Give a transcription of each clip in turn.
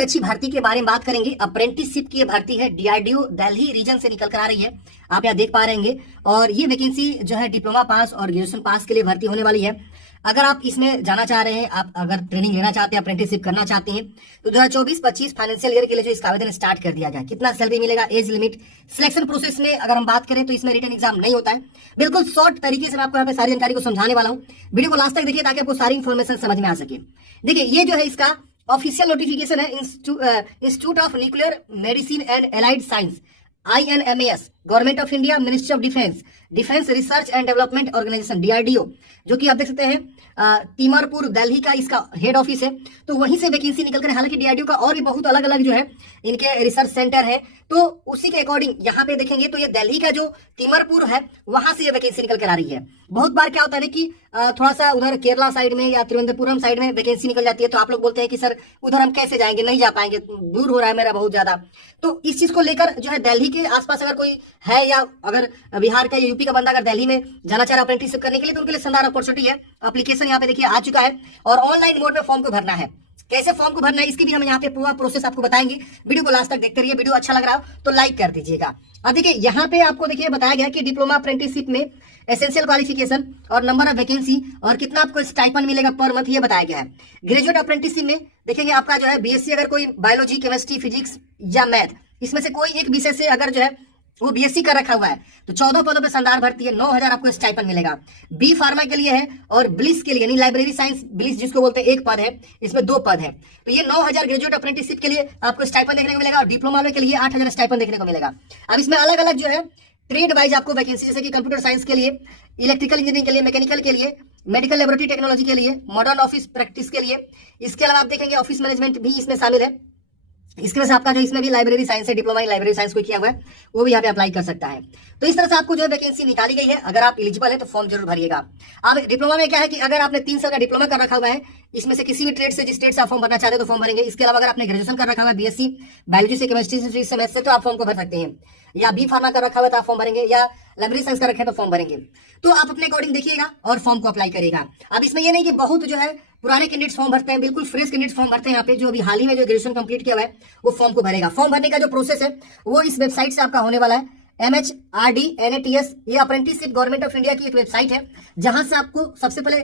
अच्छी भर्ती के बारे में बात करेंगे। अप्रेंटिसशिप की ये भर्ती है, डीआरडीओ दिल्ली रीजन से निकल कर आ रही है, आप यहाँ देख पा रहे होंगे। और ये वैकेंसी जो है डिप्लोमा पास और ग्रेजुएशन पास के लिए भर्ती होने वाली है। अगर आप इसमें जाना चाह रहे हैं, आप अगर ट्रेनिंग लेना चाहते हैं, अप्रेंटिसशिप करना चाहते हैं, तो 2024-25 फाइनेंशियल ईयर के लिए जो इसका आवेदन स्टार्ट कर दिया गया। कितना सैलरी मिलेगा, एज लिमिट, सिलेक्शन प्रोसेस में अगर हम बात करें तो इसमें रिटन एग्जाम नहीं होता है। बिल्कुल शॉर्ट तरीके से मैं आपको यहाँ पे सारी जानकारी को समझाने वाला हूँ। वीडियो को लास्ट तक देखिए ताकि आपको सारी इन्फॉर्मेशन समझ में आ सके। देखिए ये जो है इसका ऑफिशियल नोटिफिकेशन है institute of nuclear medicine and allied science INMAS, government of India, ministry of defence, defence research and development organisation, DRDO, जो कि आप देख सकते हैं तीमरपुर दिल्ली का इसका हेड ऑफिस है। तो वहीं से वैकेंसी निकल कर, हालांकि DRDO का और भी बहुत अलग अलग जो है इनके रिसर्च सेंटर है, तो उसी के अकॉर्डिंग यहाँ पे देखेंगे तो ये दिल्ली का जो तीमरपुर है वहां से ये वैकेंसी निकल कर आ रही है। बहुत बार क्या होता है कि थोड़ा सा उधर केरला साइड में या तिरुवनंतपुरम साइड में वैकेंसी निकल जाती है, तो आप लोग बोलते हैं कि सर उधर हम कैसे जाएंगे, नहीं जा पाएंगे, दूर हो रहा है मेरा बहुत ज्यादा। तो इस चीज को लेकर जो है दिल्ली के आसपास अगर कोई है, या अगर बिहार का या यूपी का बंदा अगर दिल्ली में जाना चाह रहा है अप्रेंटिसशिप करने के लिए, तो उनके लिए शानदार अपॉर्चुनिटी है। एप्लीकेशन यहाँ पे देखिए आ चुका है और ऑनलाइन मोड में फॉर्म को भरना है। कैसे फॉर्म को भरना है इसकी भी हम यहाँ पे पूरा प्रोसेस आपको बताएंगे। वीडियो को लास्ट तक देखते रहिए। वीडियो अच्छा लग रहा हो तो लाइक कर दीजिएगा। अब देखिए यहाँ पे आपको देखिए बताया गया कि डिप्लोमा अप्रेंटिसशिप में एसेंशियल क्वालिफिकेशन और नंबर ऑफ वैकेंसी और कितना आपको स्टाइपेंड मिलेगा पर मंथ, ये बताया गया है। ग्रेजुएट अप्रेंटिसशिप में देखेंगे आपका जो है BSc अगर कोई बायोलॉजी, केमिस्ट्री, फिजिक्स या मैथ, इसमें से कोई एक विषय से अगर जो है वो BSc कर रखा हुआ है तो 14 पदों पे शानदार भर्ती है, 9,000 आपको स्टाइपेंड मिलेगा। बी फार्मा के लिए है और ब्लिस के लिए, यानी लाइब्रेरी साइंस ब्लिस जिसको बोलते हैं, एक पद है, इसमें 2 पद है। तो ये 9,000 ग्रेजुएट अप्रेंटिसशिप के लिए आपको स्टाइपेंड देखने को मिलेगा और डिप्लोमा के लिए 8,000 स्टाइपेंड देखने को मिलेगा। अब इसमें अलग अलग जो है ट्रेड वाइज आपको वैकेंसी, जैसे कि कंप्यूटर साइंस के लिए, इलेक्ट्रिकल इंजीनियरिंग के लिए, मैकेनिकल के लिए, मेडिकल लेबोरेटरी टेक्नोलॉजी के लिए, मॉडर्न ऑफिस प्रैक्टिस के लिए, इसके अलावा आप देखेंगे ऑफिस मैनेजमेंट भी इसमें शामिल है। इसके वजह से आपका जो इसमें भी लाइब्रेरी साइंस है, डिप्लोमा इन लाइब्रेरी साइंस को किया हुआ है, वो भी यहाँ पे अप्लाई कर सकता है। तो इस तरह से आपको जो है वैकेंसी निकाली गई है। अगर आप एलिजिबल है तो फॉर्म जरूर भरिएगा। अब डिप्लोमा में क्या है कि अगर आपने 3 साल का डिप्लोमा कर रखा हुआ है, इसमें से किसी भी ट्रेड से, जिस ट्रेड से आप फॉर्म भरना चाहते हैं तो फॉर्म भरेंगे। इसके अलावा अगर आपने ग्रेजुएशन कर रखा हुआ है BSc बायोलॉजी से, केमिस्ट्री से, फिजिक्स से, मैथ से, तो आप फॉर्म को भर सकते हैं। या बी फार्मा कर रखा हुआ है तो आप फॉर्म भरेंगे, या लाइब्रेरी साइंस कर रखे तो फॉर्म भरेंगे। तो आप अपने अकॉर्डिंग देखिएगा और फॉर्म को अप्लाई करेगा। अब इसमें ये नहीं कि बहुत जो है पुराने कैंडिडेट्स फॉर्म भरते हैं, बिल्कुल फ्रेश कैंडिडेट्स फॉर्म भरते हैं। यहाँ पे जो अभी हाल ही में जो ग्रेजुएशन कंप्लीट किया हुआ है वो फॉर्म को भरेगा। फॉर्म भरने का जो प्रोसेस है वो इस वेबसाइट से आपका होने वाला है, MHRD NATS। ये अप्रेंटिसशिप गवर्नमेंट ऑफ इंडिया की एक वेबसाइट है, जहां से आपको सबसे पहले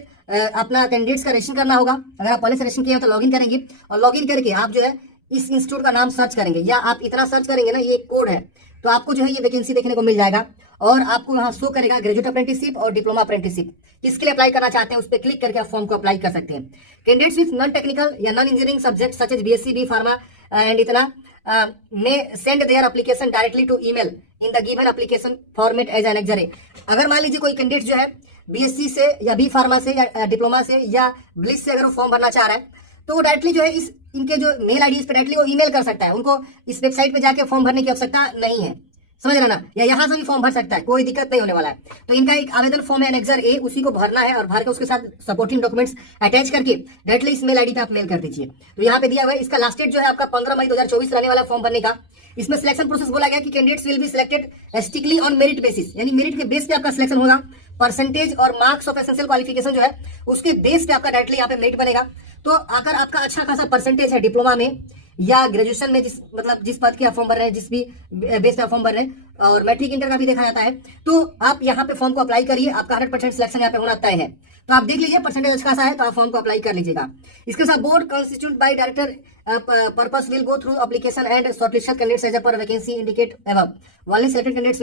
अपना कैंडिडेट्स का रजिस्ट्रेशन करना होगा। अगर आप पहले से रजिस्ट्रेशन किए हैं तो लॉगिन करेंगे और लॉगिन करके आप जो है इस इंस्टीट्यूट का नाम सर्च करेंगे, या आप इतना सर्च करेंगे ना, ये कोड है, तो आपको जो है ये वैकेंसी देखने को मिल जाएगा और आपको वहां शो करेगा ग्रेजुएट अप्रेंटिसशिप और डिप्लोमा अप्रेंटिसशिप। किसके लिए अप्लाई करना चाहते हैं उस पर क्लिक करके आप फॉर्म को अप्लाई कर सकते हैं। कैंडिडेट्स विद नॉन टेक्निकल या non engineering subject such as BSc B pharma and इतना में send their application directly to email in the given application format as annexure A. अगर मान लीजिए कोई कैंडिडेट जो है BSc से या बी फार्मा से या डिप्लोमा से या ब्लिस से अगर वो फॉर्म भरना चाह रहा है, तो वो डायरेक्टली जो है इस इनके जो मेल आईडी इस पे डायरेक्टली वो ईमेल कर सकता है। उनको इस वेबसाइट पे जाके फॉर्म भरने की आवश्यकता नहीं है, समझ रहे ना, या यहाँ से भी फॉर्म भर सकता है, कोई दिक्कत नहीं होने वाला है। तो इनका एक आवेदन फॉर्म है एनेक्जर ए, उसी को भरना है और भर के उसके साथ सपोर्टिंग डॉक्यूमेंट्स अटैच करके डायरेक्टली इस मेल आईडी पे आप मेल कर दीजिए। तो यहाँ पे दिया हुआ है, इसका लास्ट डेट जो है आपका 15 मई 2024 रहने वाला फॉर्म भरने का। इसमें सिलेक्शन प्रोसेस बोला गया कि candidates will be selected strictly on merit basis, यानी मेरिट के बेस पे आपका सिलेक्शन होगा। परसेंटेज और मार्क्स ऑफ एसेंशियल क्वालिफिकेशन जो है उसके बेस पे आपका डायरेक्टली यहाँ पे मेरिट बनेगा। तो अगर आपका अच्छा खासा परसेंटेज है डिप्लोमा में या ग्रेजुएशन में, जिस पद के आप फॉर्म भर रहे हैं, जिस भी बेस पे आप फॉर्म भर रहे हैं, और मैट्रिक इंटर का भी देखा जाता है, तो आप यहाँ पे फॉर्म को अप्लाई करिए। आपका 100% सिलेक्शन यहाँ पे होना तय है। तो आप देख लीजिए परसेंटेज अच्छा खासा है तो आप फॉर्म को अप्लाई कर लीजिएगा। इसके साथ board constitute by director purpose will go through application and shortlisted candidates as per vacancy indicate above only selected candidates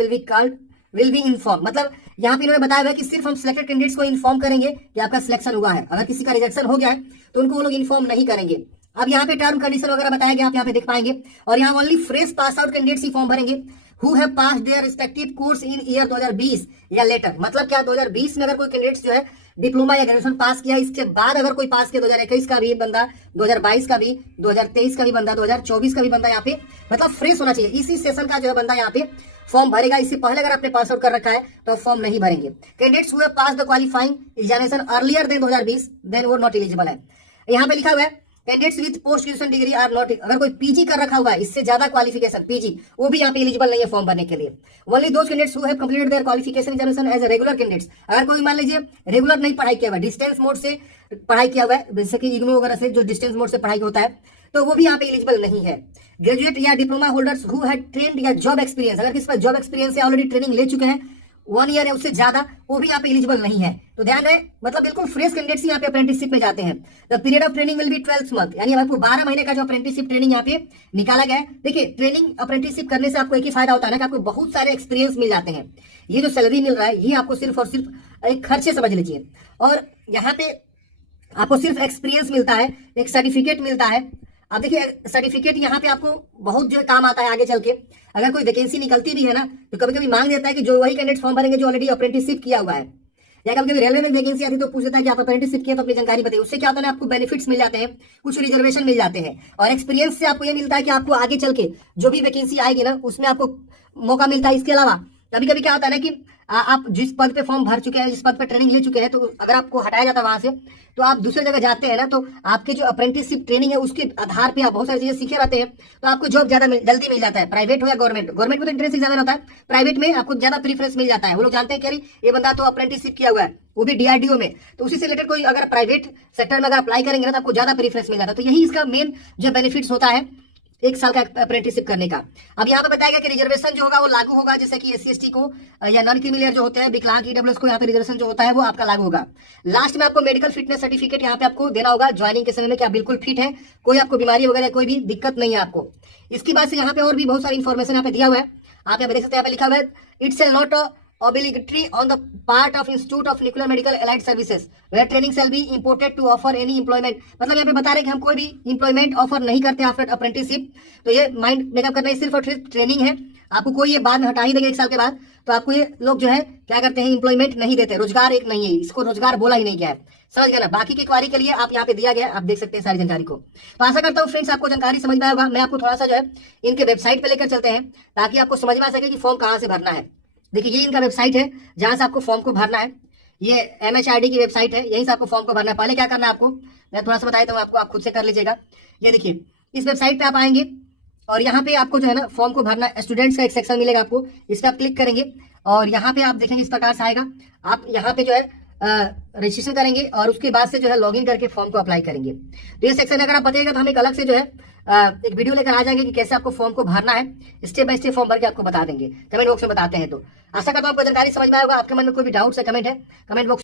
will be inform. मतलब यहाँ पे इन्होंने बताया हुआ है कि सिर्फ हम सिलेक्टेड कैंडिडेट्स को इन्फॉर्म करेंगे कि आपका सिलेक्शन हुआ है। अगर किसी का रिजेक्शन हो गया है तो उनको वो लोग इन्फॉर्म नहीं करेंगे। अब यहाँ पे टर्म कंडीशन वगैरह बताया गया, आप यहाँ पे देख पाएंगे। और यहाँ only fresh pass out candidates ही फॉर्म भरेंगे who have passed their respective course in year 2020 या लेटर। मतलब क्या, 2020 में अगर कोई कैंडिडेट्स जो है डिप्लोमा या ग्रेजुएशन पास किया, इसके बाद अगर कोई पास किया 2021 का भी बंदा, 2022 का भी, 2023 का भी बंदा, 2024 का भी बंदा, यहाँ पे मतलब फ्रेश होना चाहिए। इसी सेशन का जो है बंदा यहाँ पे फॉर्म भरेगा। इससे पहले अगर आपने पास आउट कर रखा है तो फॉर्म नहीं भरेंगे। Candidates who have pass the qualifying examination earlier then 2020 then वो नॉट एलिजिबल है। यहाँ पे लिखा हुआ है candidates with post graduation degree are not, अगर कोई पीजी कर रखा हुआ है, इससे ज्यादा क्वालिफिकेशन पीजी, वो भी यहाँ पे एलिजिबल नहीं है फॉर्म भरने के लिए। Only those candidates who have completed their qualification examination as regular candidates. अगर कोई मान लीजिए रेगुलर नहीं पढ़ाई किया हुआ है, डिस्टेंस मोड से पढ़ाई किया हुआ है, जैसे कि इग्नू वगैरह से जो डिस्टेंस मोड से पढ़ाई होता है, तो वो भी यहाँ पे एलिजिबल नहीं है। ग्रेजुएट या diploma holders who had trend या जॉब एक्सपीरियंस, अगर किसी पर जॉब एक्सपीरियंस है, ऑलरेडी ट्रेनिंग ले चुके हैं 1 ईयर या उससे ज्यादा, वो भी यहाँ पे एलिजिबल नहीं है। तो ध्यान रहे, मतलब बिल्कुल फ्रेश कैंडिडेट्स यहाँ पे अप्रेंटिसशिप में जाते हैं। The period of training will be 12 month, यानी आपको 12 महीने का जो अप्रेंटिसशिप ट्रेनिंग यहाँ पे निकाला गया है। देखिए, ट्रेनिंग अप्रेंटिसशिप करने से आपको एक ही फायदा होता है ना कि आपको बहुत सारे एक्सपीरियंस मिल जाते हैं। ये जो सैलरी मिल रहा है ये आपको सिर्फ और सिर्फ एक खर्चे समझ लीजिए, और यहाँ पे आपको सिर्फ एक्सपीरियंस मिलता है, एक सर्टिफिकेट मिलता है। अब देखिए, सर्टिफिकेट यहाँ पे आपको बहुत जो काम आता है आगे चल के। अगर कोई वैकेंसी निकलती भी है ना, तो कभी कभी मांग देता है कि जो वही कैंडिडेट फॉर्म भरेंगे जो ऑलरेडी अप्रेंटिसशिप किया हुआ है, या कभी कभी रेलवे में वैकेंसी आती है तो पूछ देता है कि आप अप्रेंटिसशिप किया तो अपनी जानकारी बताइए। उससे क्या होता है, आपको बेनिफिट्स मिल जाते हैं, कुछ रिजर्वेशन मिल जाते हैं, और एक्सपीरियंस से आपको ये मिलता है कि आपको आगे चल के जो भी वैकेंसी आएगी ना उसमें आपको मौका मिलता है। इसके अलावा कभी कभी क्या होता है ना कि आप जिस पद पे फॉर्म भर चुके हैं, जिस पद पे ट्रेनिंग ले चुके हैं, तो अगर आपको हटाया जाता है वहां से, तो आप दूसरे जगह जाते हैं ना, तो आपके जो अप्रेंटिसशिप ट्रेनिंग है उसके आधार पे आप बहुत सारी चीजें सीखे रहते हैं, तो आपको जॉब ज्यादा जल्दी मिल जाता है। प्राइवेट हो या गवर्नमेंट, गवर्नमेंट में तो इंट्रेंस एग्जाम होता है, प्राइवेट में आपको ज्यादा प्रीफरेंस मिल जाता है। वो लोग जानते हैं कि अरे ये बंदा तो अप्रेंटिसशिप किया हुआ है, वो भी डीआरडीओ में, तो उसी से रिलेटेड कोई अगर प्राइवेट सेक्टर में अगर अप्लाई करेंगे ना तो आपको ज्यादा प्रीफरेंस मिल जाता है। तो यही इसका मेन जो बेनिफिट्स होता है एक साल का अप्रेंटिसशिप करने का। अब यहाँ पे बताया गया कि रिजर्वेशन जो होगा वो लागू होगा, जैसे कि SC/ST को या नॉन क्रीमिलियर जो होते हैं, विकलांग EWS को यहाँ पे रिजर्वेशन जो होता है वो आपका लागू होगा। लास्ट में आपको मेडिकल फिटनेस सर्टिफिकेट यहाँ पे आपको देना होगा ज्वाइनिंग के समय में कि आप बिल्कुल फिट है, कोई आपको बीमारी वगैरह कोई भी दिक्कत नहीं है आपको। इसकी बात से यहाँ पे और भी बहुत सारी इन्फॉर्मेशन यहाँ पे दिया हुआ है, आप यहाँ पे देख सकते हैं। यहाँ पे लिखा हुआ है, it's not obligatory on the part of Institute of Nuclear Medical Allied Services where training shall be imported to offer any employment। मतलब यहाँ पे बता रहे हैं कि हम कोई भी employment ऑफर नहीं करते आफ्टर अप्रेंटिसशिप। तो ये माइंड मेकअप करना है, सिर्फ और सिर्फ ट्रेनिंग है, आपको कोई ये बाद में हटा ही देंगे 1 साल के बाद, तो आपको ये लोग जो है क्या करते हैं, इंप्लॉयमेंट नहीं देते, रोजगार एक नहीं है, इसको रोजगार बोला ही नहीं गया है, समझ गया ना। बाकी की क्वारी के लिए आप यहाँ पे दिया गया है, आप देख सकते हैं सारी जानकारी को। तो आशा करता हूँ फ्रेंड्स आपको जानकारी समझ में आया होगा। मैं आपको थोड़ा सा जो है इनके वेबसाइट पे लेकर चलते हैं ताकि आपको समझ में आ सके कि फॉर्म कहाँ से भरना है। देखिए, ये इनका वेबसाइट है जहां से आपको फॉर्म को भरना है, ये MHRD की वेबसाइट है, यहीं से आपको फॉर्म को भरना है। पहले क्या करना है आपको, मैं थोड़ा सा बता देता हूँ आपको, आप खुद से कर लीजिएगा। ये देखिए, इस वेबसाइट पे आप आएंगे और यहाँ पे आपको जो है ना फॉर्म को भरना है। स्टूडेंट्स का एक सेक्शन मिलेगा आपको, इस पर आप क्लिक करेंगे और यहाँ पे आप देखेंगे इस प्रकार से आएगा। आप यहाँ पे जो है रजिस्ट्रेशन करेंगे और उसके बाद से जो है लॉगिन करके फॉर्म को अप्लाई करेंगे। तो ये सेक्शन अगर आप बताइएगा तो हम एक अलग से जो है एक वीडियो लेकर आ जाएंगे कि कैसे आपको फॉर्म को भरना है, स्टेप बाय स्टेप फॉर्म भर के आपको बता देंगे, कमेंट बॉक्स में बताते हैं। तो आशा करता हूँ आपको जानकारी समझ में आएगा। आपके मन में कोई भी डाउट्स है, कमेंट है, कमेंट बॉक्स